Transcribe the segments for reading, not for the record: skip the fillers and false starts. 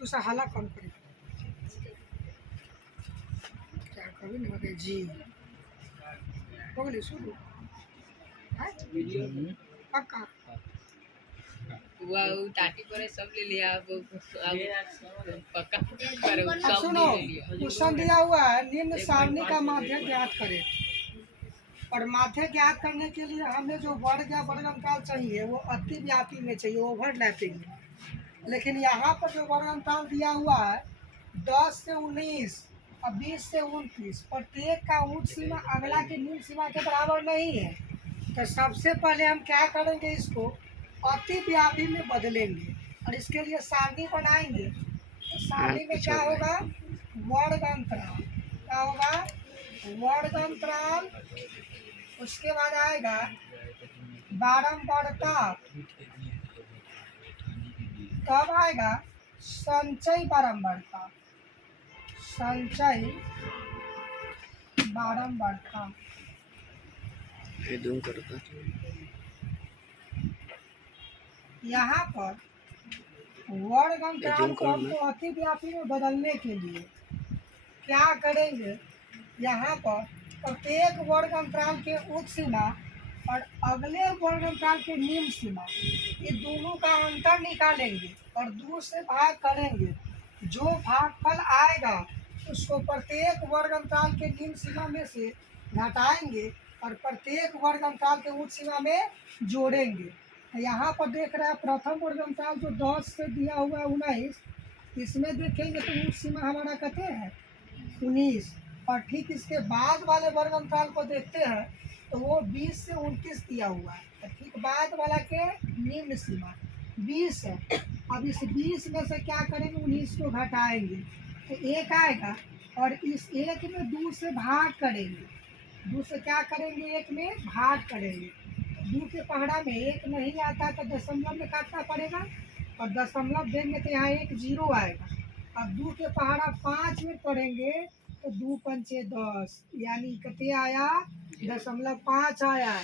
दूसरा हाला कम करेगा क्या कभी नहीं होगा जी हो गई शुरू है पक्का वाह टाटी पर सब ले लिया अब पक्का करो अब सब सुनो ले लिया क्वेश्चन दिया हुआ है निम्न सारणी का माध्य ज्ञात करें और माध्य ज्ञात करने के लिए हमें जो वर्ग या वर्ग अंतराल चाहिए वो अतिव्यापी में चाहिए ओवरलैपिंग में। लेकिन यहाँ पर जो वर्ग अंतराल दिया हुआ है 10 से 19 और 20 से 29 प्रत्येक का उच्च सीमा अगला के निम्न सीमा के बराबर नहीं है। तो सबसे पहले हम क्या करेंगे इसको अतिव्यापी में बदलेंगे और इसके लिए सारणी बनाएंगे। तो सारणी में क्या होगा वर्ग अंतराल क्या होगा वर्ग अंतराल उसके बाद आएगा बारंबारता तब आएगा संचय बारंबारता संचय बारंबारता यहाँ पर वर्ग अंतराल को हमको अतिव्यापी में बदलने के लिए क्या करेंगे यहाँ पर प्रत्येक वर्ग अंतराल के उच्च सीमा और अगले वर्ग अंतराल के निम्न सीमा ये दोनों का अंतर निकालेंगे और 2 से भाग करेंगे। जो भागफल आएगा उसको प्रत्येक वर्ग अंतराल के निम्न सीमा में से घटाएंगे और प्रत्येक वर्ग अंतराल के उच्च सीमा में जोड़ेंगे। यहाँ पर देख रहे हैं प्रथम वर्ग अंतराल जो 10 से दिया हुआ है 19 इसमें देखेंगे तो उच्च सीमा हमारा कहते हैं 19 और ठीक इसके बाद वाले वर्ग अंतराल को देखते हैं तो वो 20 से 29 दिया हुआ है। तो ठीक बाद वाला के निम्न सीमा 20 है। अब इस 20 में से क्या करेंगे 19 को घटाएंगे तो 1 आएगा और इस 1 में 2 से भाग करेंगे 2 से क्या करेंगे 1 में भाग करेंगे 2 के पहाड़ा में 1 नहीं आता तो दशमलव में काटना पड़ेगा और दशमलव देंगे तो यहाँ 1 0 आएगा। अब 2 के पहाड़ा 5 में पढ़ेंगे तो 2 पंचे 10 यानी कितने आया 0.5 आया।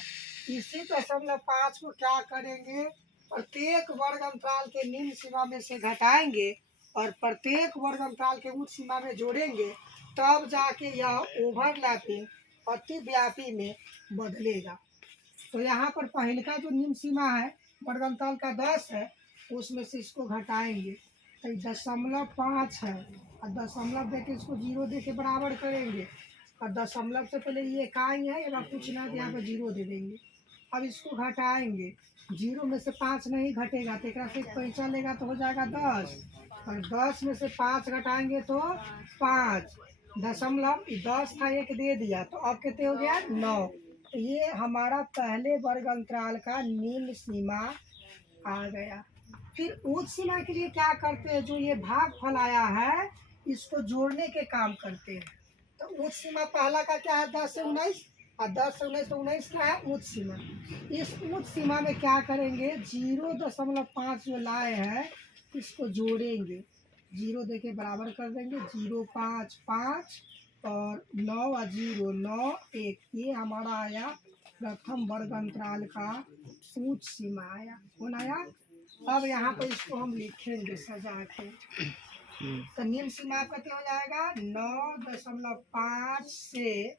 इसी 0.5 को क्या करेंगे प्रत्येक वर्ग अंतराल के निम्न सीमा में से घटाएंगे और प्रत्येक वर्ग अंतराल के उच्च सीमा में जोड़ेंगे तब जाके यह ओवरलैपिंग अतिव्यापी में बदलेगा। तो यहाँ पर पहले का जो निम्न सीमा है वर्ग अंतराल का 10 है उसमें से इसको घटाएंगे तो 0.5 है और दशमलव दे के इसको 0 दे के बराबर करेंगे और दशमलव से पहले ये इकाई है या कुछ ना यहाँ पर 0 दे देंगे। अब इसको घटाएंगे 0 में से 5 नहीं घटेगा तो एक से पैसा लेगा तो हो जाएगा 10 और 10 में से 5 घटाएंगे तो 5 दशमलव 10 था 1 दे दिया तो अब कितने हो गया 9। तो ये हमारा पहले वर्ग अंतराल का निम्न सीमा आ गया। फिर उच्च सीमा के लिए क्या करते हैं जो ये भागफल आया है इसको जोड़ने के काम करते हैं। तो उच्च सीमा पहला का क्या है 10 से 19 और 10 से 19 तो 19 क्या है उच्च सीमा। इस उच्च सीमा में क्या करेंगे 0.5 जो लाए हैं इसको जोड़ेंगे 0 दे के बराबर कर देंगे 0 5 5 और 9 और 0 9 1 ये हमारा आया प्रथम वर्ग अंतराल का उच्च सीमा आया कौन आया। अब यहाँ पर इसको हम लिखेंगे सजा के तो निम्न सीमा कितने हो जाएगा 9.5 से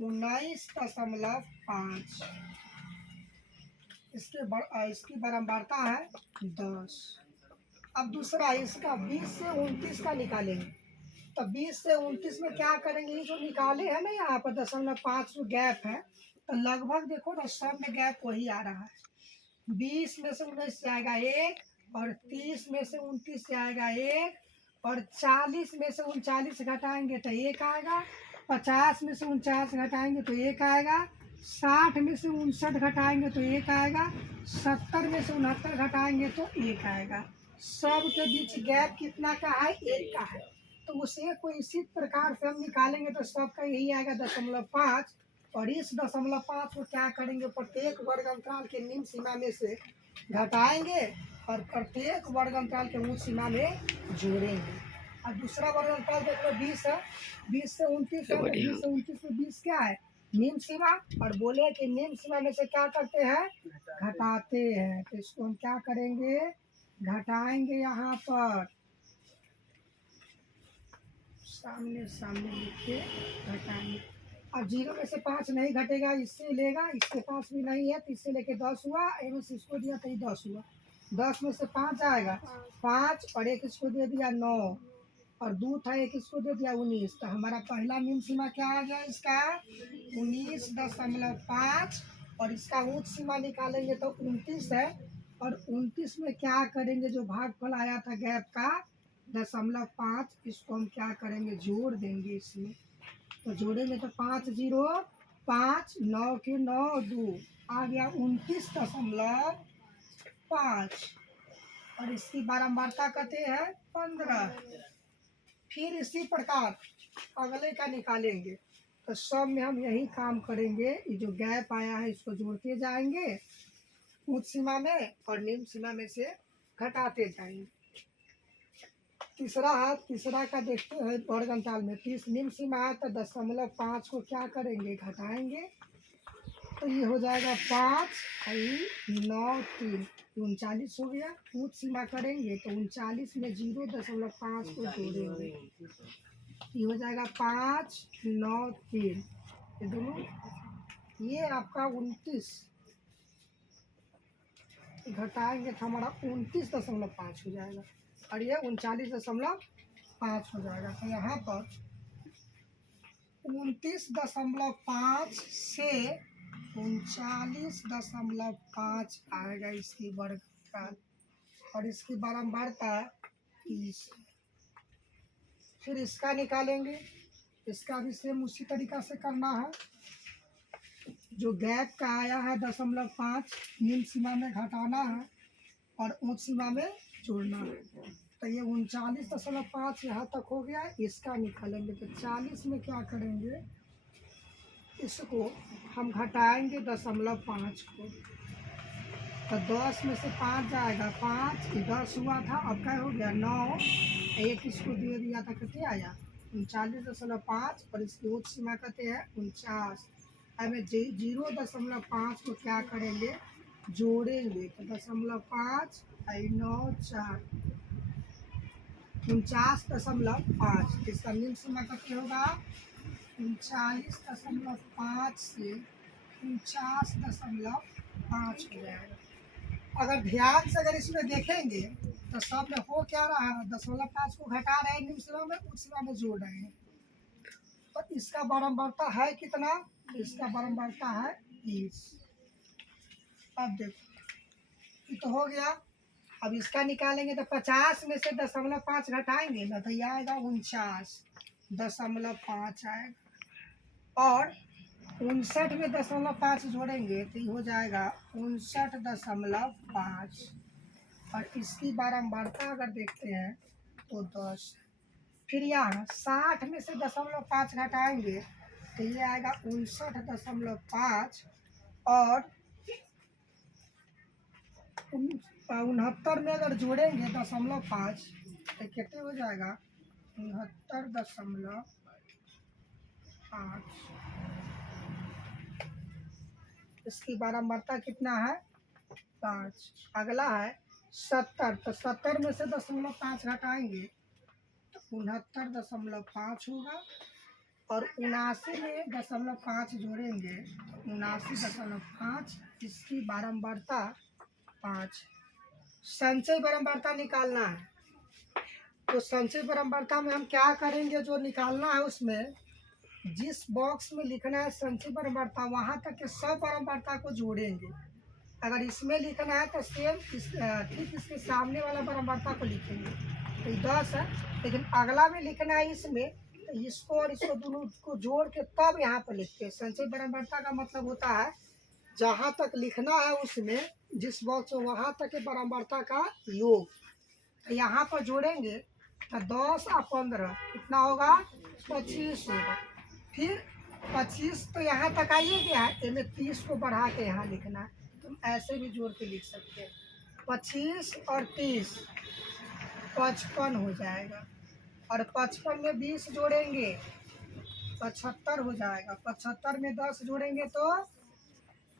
19.5 इसकी बारंबारता है 10। अब दूसरा इसका 20 से 29 का निकालेंगे तो 20 से 29 में क्या करेंगे ये जो निकाले हैं ना यहाँ पर 0.5 जो गैप है तो लगभग देखो ना सब में गैप वही आ रहा है। 20 में से 19 जाएगा 1 और 30 में से 29 जाएगा 1 और 40 में से 39 घटाएंगे तो 1 आएगा 50 में से 49 घटाएंगे तो 1 आएगा 60 में से 59 घटाएंगे तो 1 आएगा 70 में से 69 घटाएंगे तो 1 आएगा। सब के बीच गैप कितना का है 1 का है तो उसे कोई इसी प्रकार से हम निकालेंगे तो सबका यही आएगा 0.5 और इस 0.5 को क्या करेंगे प्रत्येक वर्ग अंतराल के निम्न सीमा में से घटाएंगे और प्रत्येक वर्ग अंतराल के उच्च सीमा में जोड़ेंगे। और दूसरा वर्ग अंतराल देख लो 20 है 20 से 29 है 20 से 29 में 20 क्या है निम्न सीमा और बोले कि निम्न सीमा में से क्या करते हैं घटाते हैं तो इसको हम क्या करेंगे घटाएंगे यहाँ पर सामने सामने लिख के घटाएंगे। अब 0 में से 5 नहीं घटेगा, इससे लेगा, इसके पास भी नहीं है तो इससे लेके 10 हुआ, एम से इसको दिया तो ये 10 हुआ। 10 में से 5 आएगा 5, और एक इसको दे दिया 9, और 2 था एक इसको दे दिया 19। तो हमारा पहला निम्न सीमा क्या आ गया इसका 19.5, और इसका उच्च सीमा निकालेंगे तो 29 है। और 29 में क्या करेंगे, जो भागफल आया था गैप का 0.5, इसको हम क्या करेंगे जोड़ देंगे इसमें। तो जोड़ेंगे तो 5 0 5, 9 के 9, 2 आ गया 29.5, और इसकी बारंबारता कहते हैं 15। फिर इसी प्रकार अगले का निकालेंगे। तो सब में हम यही काम करेंगे, ये जो गैप आया है इसको जोड़ते जाएंगे उच्च सीमा में, और निम्न सीमा में से घटाते जाएंगे। तीसरा है, तीसरा का देखते हैं वर्ग अंतराल में 30 निम्न सीमा है तो 0.5 को क्या करेंगे घटाएंगे, तो ये हो जाएगा 5 9 3, 39 हो गया। उच्च सीमा करेंगे तो 39 में 0.5 को जोड़ेंगे, ये हो जाएगा 5 9 3, ये दोनों, ये आपका 29 घटाएंगे तो हमारा 29.5 हो जाएगा, और ये 39.5 हो जाएगा। तो यहाँ पर 29.5 से 39.5 आएगा इसकी वर्गफल, और इसकी बारंबारता 30। फिर इसका निकालेंगे, इसका भी सेम उसी तरीका से करना है। जो गैप का आया है 0.5 निम्न सीमा में घटाना है और उच्च सीमा में जोड़ना है। तो ये 39.5 यहाँ तक हो गया, इसका निकालेंगे तो 40 में क्या करेंगे, इसको हम घटाएंगे 0.5 को, तो 10 में से 5 जाएगा 5, 10 हुआ था, अब क्या हो गया 9, एक इसको दे दिया था, कितने आया 39.5, और इसकी उच्च सीमा कहते हैं 49। अब 0.5 को क्या करेंगे जोड़ेंगे, तो 0.5 9 4 49.5, इसका निम्न सीमा कितने होगा 39.5 से 49.5 हो जाएगा। अगर ध्यान से अगर इसमें देखेंगे तो सब में हो क्या रहा है, 0.5 को घटा रहे हैं निम्न सीमा में, उच्च सीमा में जोड़ रहे हैं। तो इसका बारंबारता है कितना, इसका बारंबारता है 30। अब देखो ये तो हो गया। अब इसका निकालेंगे तो 50 में से 0.5 घटाएंगे ना, तो ये आएगा 49.5 आएगा, और 59 में 0.5 जोड़ेंगे तो ये हो जाएगा 59.5, और इसकी बारंबारता अगर देखते हैं तो 10। फिर यहाँ 60 में से 0.5 घटाएंगे तो ये आएगा 59.5, और 69 में अगर जोड़ेंगे 0.5 तो कितने हो जाएगा 69.5। इसकी बारंबारता कितना है 5। अगला है 70, तो 70 में से 0.5 घटाएंगे तो 69.5 होगा, और 79 में 0.5 जोड़ेंगे तो 79.5, इसकी बारंबारता 5। संचय बारंबारता निकालना है, तो संचय बारंबारता में हम क्या करेंगे, जो निकालना है उसमें जिस बॉक्स में लिखना है संचय बारंबारता वहाँ तक के सब बारंबारता को जोड़ेंगे। अगर इसमें लिखना है तो सेम ठीक इसके सामने वाला बारंबारता को लिखेंगे, तो 10 है, लेकिन अगला में लिखना है इसमें, तो इसको और इसको दोनों को जोड़ के तब यहाँ पर लिखते हैं। संचय बारंबारता का मतलब होता है जहाँ तक लिखना है उसमें जिस बॉक्स में वहाँ तक के बारंबारता का योग, तो यहाँ पर जोड़ेंगे तो 10 और 15 कितना होगा 25 होगा। फिर 25 तो यहाँ तक आइए गया है, इनमें 30 को बढ़ा के यहाँ लिखना है, तुम ऐसे भी जोड़ के लिख सकते हैं। 25 और 30 55 हो जाएगा, और 55 में 20 जोड़ेंगे 75 हो जाएगा, 75 में 10 जोड़ेंगे तो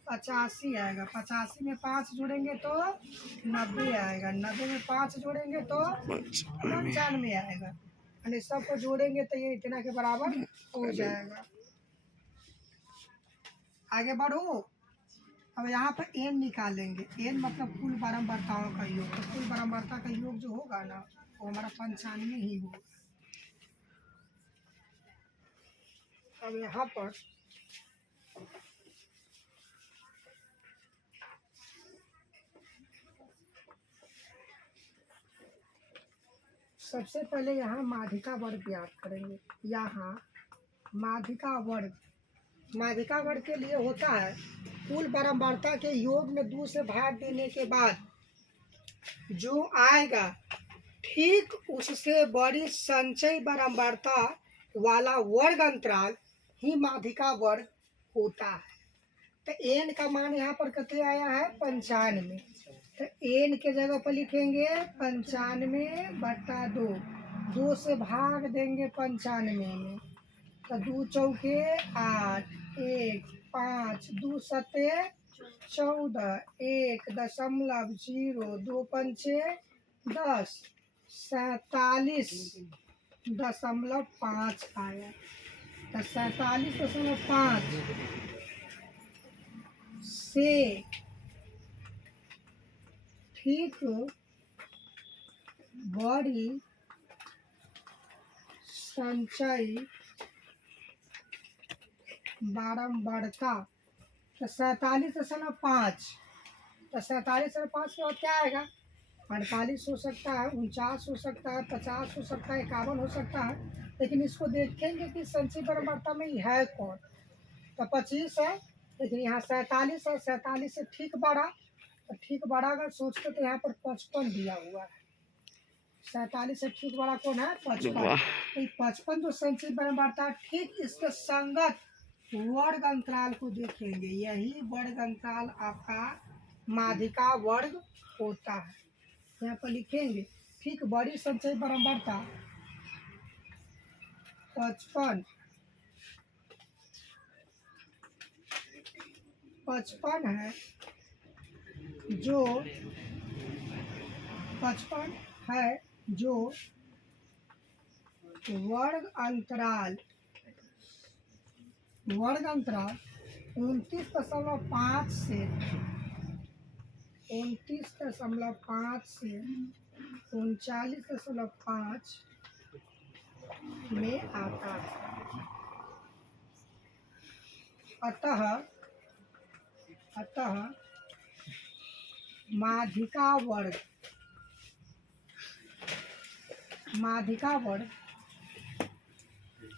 85 आएगा, 85 में 5 जोड़ेंगे तो 90 आएगा, 90 में 5 जोड़ेंगे तो 95 आएगा। यानी सबको जोड़ेंगे तो ये इतना के बराबर हो जाएगा। आगे बढ़ो। अब यहाँ पर एन निकालेंगे। एन मतलब कुल बारंबारताओं का योग। तो कुल बारंबारता का योग जो होगा ना वो हमारा 95 ही होगा। अब यहाँ पर सबसे पहले यहाँ माध्यिका वर्ग ज्ञात करेंगे। यहाँ माध्यिका वर्ग, माध्यिका वर्ग के लिए होता है कुल बारंबारता के योग में 2 से भाग देने के बाद जो आएगा ठीक उससे बड़ी संचयी बारंबारता वाला वर्ग अंतराल ही माध्यिका वर्ग होता है। तो एन का मान यहाँ पर कितने आया है 95। तो एन के जगह पर लिखेंगे 95/2। 2 से भाग देंगे 95 में तो 2 चौके 8, 1 5, 2 सते 14, 1.0, 2 पंचे 10, 47.5 आया। तो 47.5 से ठीक बड़ी संचयी बारंबारता तो 47.5। तो 47.5 के बाद क्या आएगा 48 हो सकता है, 49 हो सकता है, 50 हो सकता है, 51 हो सकता है। लेकिन इसको देखेंगे कि संचयी बारंबारता में है कौन। तो 25 है लेकिन यहाँ 47 है। 47 से ठीक बड़ा, तो ठीक बड़ा अगर सोचते तो यहाँ पर 55 दिया हुआ है। 47 से ठीक बड़ा कौन है 55। तो 55 जो संचयी बारंबारता ठीक इसके संगत वर्ग अंतराल को देखेंगे। यही वर्ग अंतराल आपका माध्यिका वर्ग होता है। यहाँ पर लिखेंगे ठीक बड़ी संचयी बारंबारता 55 है जो 55 है जो वर्ग अंतराल 29.5 से 39.5 में आता है। अतः माध्यिका वर्ग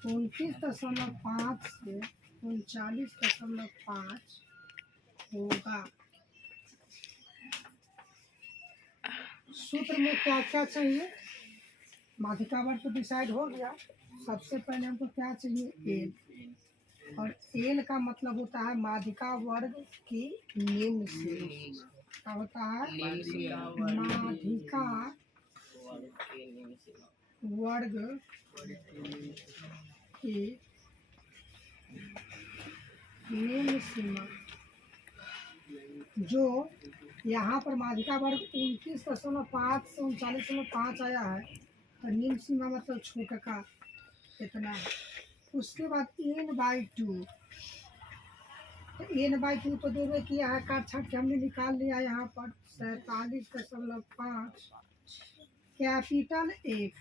29.5 से 39.5 होगा। सूत्र में क्या क्या चाहिए माध्यिका वर्ग तो डिसाइड हो गया। सबसे पहले हमको क्या चाहिए एल। और एल का मतलब होता है माध्यिका वर्ग की निम्न सीमा। क्या होता है माध्यिका वर्ग की निम्न सीमा। जो यहाँ पर माध्यिका वर्ग 29.5 से 39.5 आया है तो निम्न सीमा मतलब छोटा का इतना है। उसके बाद n/2। तो n/2 तो देवे किया है काट छाट के हमने निकाल लिया यहाँ पर 47.5 कैपिटल F।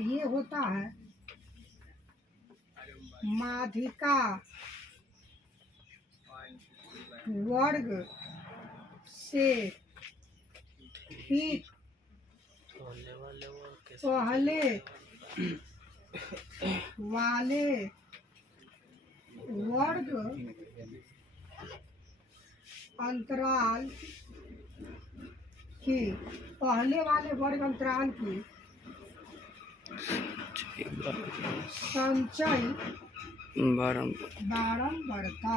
ये होता है माध्यिका वर्ग से ठीक पहले वाले वर्ग अंतराल की पहले वाले वर्ग अंतराल की संचयी बारंबारता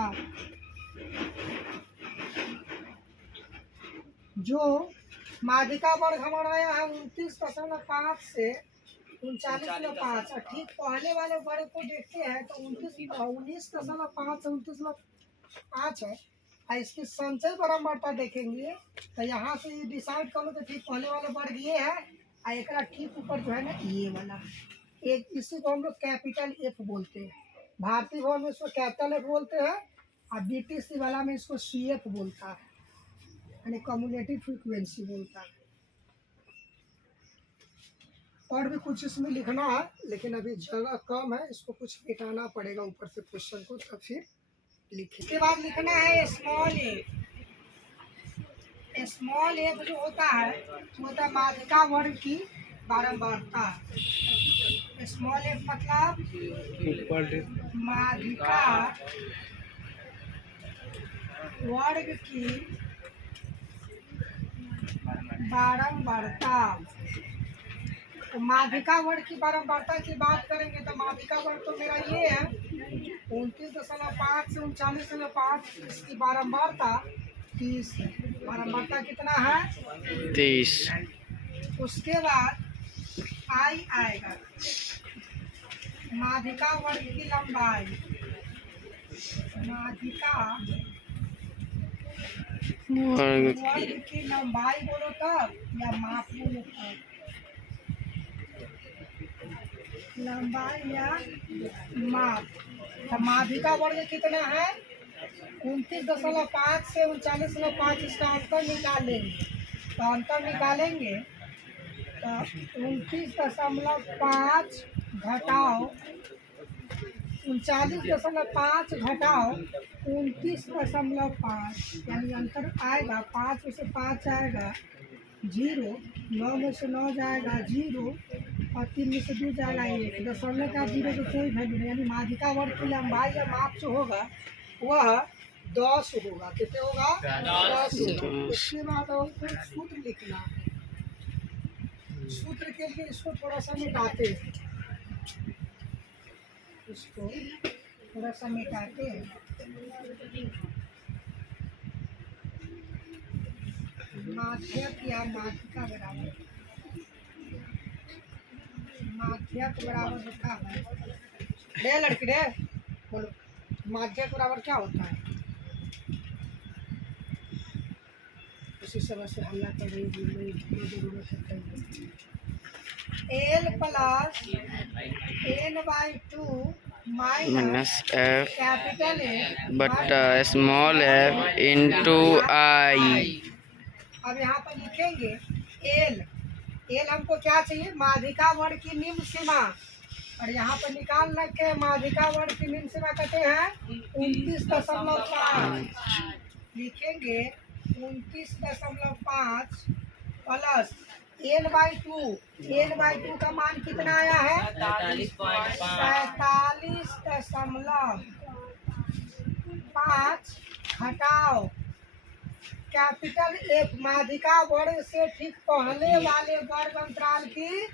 जो माध्यिका वर्ग हमारा आया है 29.5 से 39.5 और ठीक पहले वाले वर्ग को देखते हैं तो 19.5 से 29.5 है। और इसकी संचयी बारंबारता देखेंगे तो यहाँ से ये डिसाइड कर लो तो ठीक पहले वाले वर्ग ये है और एक ठीक ऊपर जो है ना ये वाला, एक इसी को हम लोग कैपिटल एफ बोलते हैं। भारतीय भवन में इसको कैपिटल एफ बोलते हैं और बीटीसी वाला में इसको सी एफ बोलता है, यानी कम्युलेटिव फ्रीक्वेंसी बोलता है। और भी कुछ इसमें लिखना है, लेकिन अभी जगह कम है, इसको कुछ मिटाना पड़ेगा ऊपर से क्वेश्चन को, तब फिर लिखें। इसके बाद लिखना है स्मॉल एफ। स्मॉल एफ जो होता है वो होता है माध्यिका वर्ग की बारंबारता। स्मॉल एफ मतलब माध्यिका वर्ग की बारंबारता। तो माध्यिका वर्ग की बारंबारता की बात करेंगे तो माध्यिका वर्ग तो मेरा ये है 29.5 से 39.5, इसकी बारंबारता 30 है। बारंबारता कितना है? 30। उसके बाद आई आएगा माध्यिका वर्ग की लंबाई। माध्यिका वर्ग की लंबाई बोलो तब या माप बोलो तब? लंबाई या माप। तो माध्यिका वर्ग कितना है? 29.5 से 39.5, इसका अंतर निकालेंगे। तो अंतर निकालेंगे तो 29.5 घटाओ 39.5 घटाओ 29.5, यानी अंतर आएगा 5 में से 5 जाएगा 0, 9 में से 9 जाएगा 0 और 3 में से 2 जाएगा 1। दशमलव का 0 तो कोई वैल्यू नहीं, यानी माध्यिका वर्ग की लंबाई या माप जो होगा वह 10 होगा। कितने होगा? 10 होगा। इसके बाद और फिर सूत्र लिखना है। सूत्र के लिए इसको थोड़ा सा मिटाते हैं, इसको थोड़ा सा मिटाते हैं। माध्यक या माध्यिका बराबर, माध्यक बराबर होता है, रे लड़की रे बोलो, माध्यक बराबर क्या होता है? उसी समय से हल्ला कर रही है, जरूरत है। L plus n/2 minus F capital A बटा स्मॉल एफ इंटू आई। अब यहाँ पर लिखेंगे एल। एल हमको क्या चाहिए? माध्यिका वर्ग की निम्न सीमा। और यहाँ पर निकालना के माध्यिका वर्ग की निम्न सीमा कहते हैं 29.5। लिखेंगे 29.5 प्लस n/2। n/2 का मान कितना आया है? 47.5 घटाओ कैपिटल एफ, माध्यिका वर्ग से ठीक पहले वाले वर्ग अंतराल की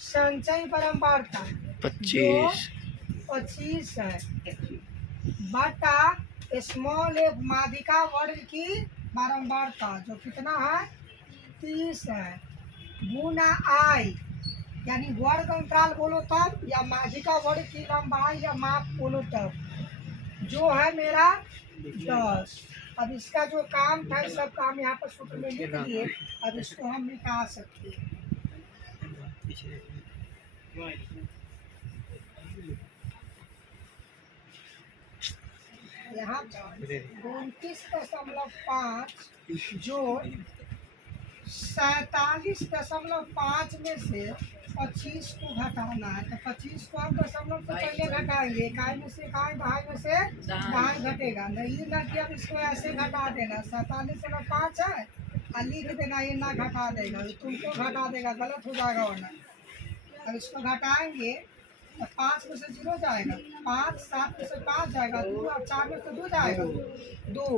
संचयी बारंबारता 25 है बटा स्मॉल एफ माध्यिका वर्ग की बारंबारता जो कितना है? 30 है गुना आई, यानी वर्ग अंतराल बोलो तब या माध्यिका वर्ग की लंबाई या माप बोलो तब, जो है मेरा 10। अब इसका जो काम था सब काम यहाँ पर सूत्र में लिख लिए। अब इसको हम मिटा सकते हैं। यहाँ 29.5 जोड़ 47.5 में से 25 को घटाना है। तो 25 को हम दशमलव से पहले घटाएंगे, इकाई में से इकाई, दहाई में से दहाई घटेगा। नहीं ना कि अब इसको ऐसे घटा देना, 47.5 है और लिख देना ये ना घटा देगा, तुमको घटा देगा, गलत हो जाएगा वरना। अब इसको घटाएंगे तो 5 में से 0 जाएगा, 5, 7 में से 5 जाएगा 2 और 4 में से 2 जाएगा 2,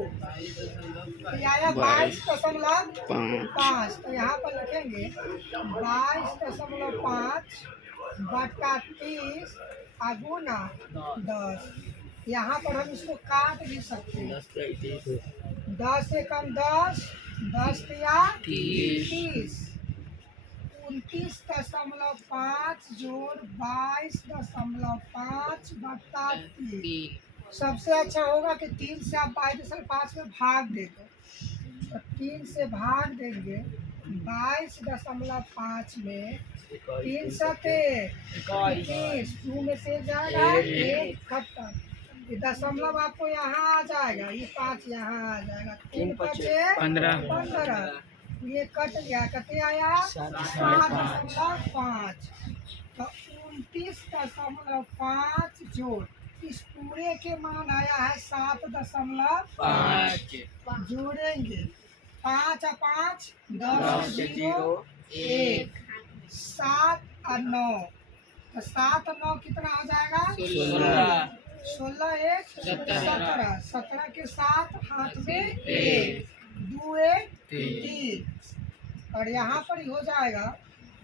तो ये आया 22.5। तो यहाँ पर लिखेंगे 22.5 बटा 30 गुना 10। यहाँ पर हम इसको काट भी सकते हैं, 10 से कम 10, 10 या 30, 29.5 जोड़ 22.5 बटा 3। सबसे अच्छा होगा कि 3 से आप 22.5 में भाग दे दो। तो 3 से भाग देंगे 22.5 में 3 सते 21, 2 में से जाएगा 1 खत्म। ये दशमलव आपको यहाँ आ जाएगा, ये 5 यहाँ आ जाएगा, 3 5 15, ये कट गया, कटे आया 7.5, तो 29.5 जोड़ इस पूरे के मान आया है 7.5, जोड़ेंगे 5 और 5 10 0 1 7 और 9, तो 7 और 9 कितना हो जाएगा 16 1 17, 17 के साथ हाथ में 1 2 1 3, और यहाँ पर ही हो जाएगा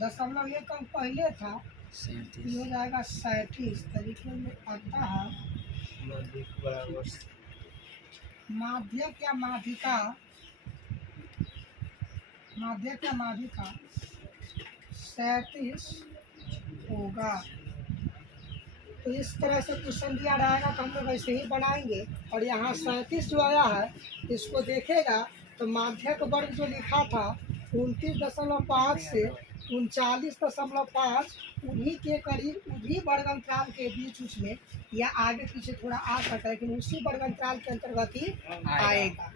दशमलव 1 अंक पहले था, ये हो जाएगा 37 तरीके में आता है। माध्यक या माध्यिका, माध्यक या माध्यिका 37 होगा। तो इस तरह से क्वेश्चन दिया रहेगा तो हम लोग ऐसे ही बनाएंगे, और यहाँ 37 जो आया है इसको देखेगा तो माध्यक वर्ग जो लिखा था 29.5 से 39.5, उन्हीं के करीब उन्हीं वर्ग अंतराल के बीच उसमें या आगे पीछे थोड़ा आ सकता है, लेकिन उसी वर्ग अंतराल के अंतर्गत ही आएगा।